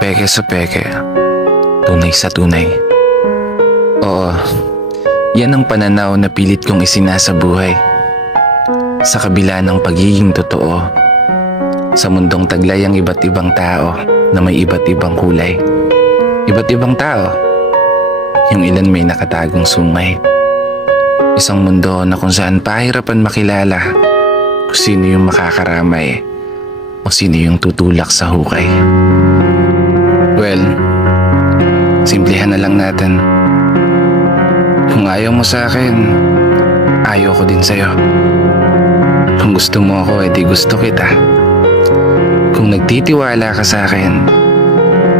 Peke sa peke, tunay sa tunay. Oo, yan ang pananaw na pilit kong isinasa buhay. Sa kabila ng pagiging totoo, sa mundong taglay ang iba't ibang tao na may iba't ibang kulay. Iba't ibang tao, yung ilan may nakatagong sungay. Isang mundo na kung saan pahirapan makilala kung sino yung makakaramay o sino yung tutulak sa hukay. Well, simplihan na lang natin. Kung ayaw mo sa akin, ayaw ko din sa'yo. Kung gusto mo ako, edi gusto kita. Kung nagtitiwala ka sa akin,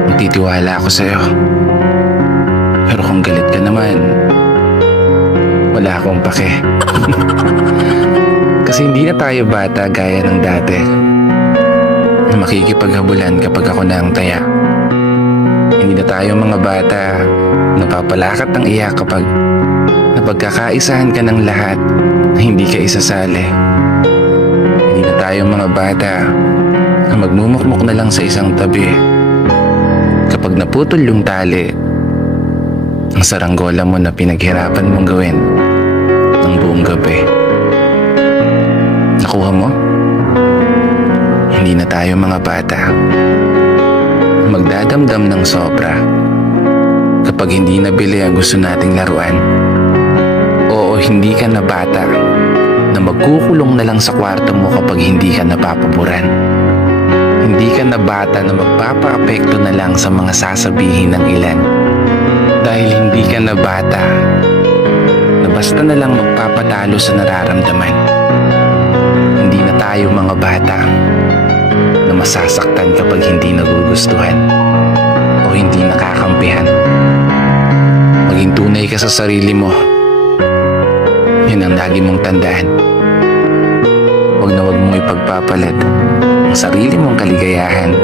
magtitiwala ako sa'yo. Pero kung galit ka naman, wala akong pake. Kasi hindi na tayo bata gaya ng dati. Makikipaghabulan kapag ako na ang taya. Hindi na tayo mga bata napapalakat ng iyak kapag napagkakaisahan ka ng lahat na hindi ka isasali. Hindi na tayo mga bata na magmumukmuk na lang sa isang tabi kapag naputol yung tali ang saranggola mo na pinaghirapan mong gawin ng buong gabi. Nakuha mo? Hindi na tayo mga bata magdadamdam ng sobra kapag hindi nabili ang gusto nating laruan. Oo, hindi ka na bata na magkukulong na lang sa kwarto mo kapag hindi ka napapaboran. Hindi ka na bata na magpapaapekto na lang sa mga sasabihin ng ilan. Dahil hindi ka na bata na basta na lang magpapatalo sa nararamdaman. Hindi na tayo mga bata na masasaktan kapag hindi nagugustuhan o hindi nakakampihan. Maging tunay ka sa sarili mo. Yun ang lagi mong tandaan. Huwag na huwag mong ipagpapalad ang sarili mong kaligayahan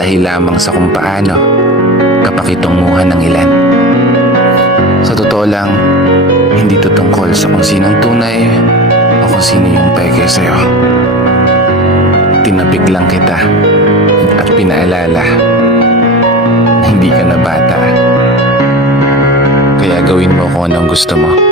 dahil lamang sa kung paano kapakitunguhan ng ilan. Sa totoo lang, hindi ito tungkol sa kung sinong tunay o kung sino yung peke sa'yo. Tinapik lang kita at pinaalala na hindi ka na bata. Kaya gawin mo kung anong gusto mo.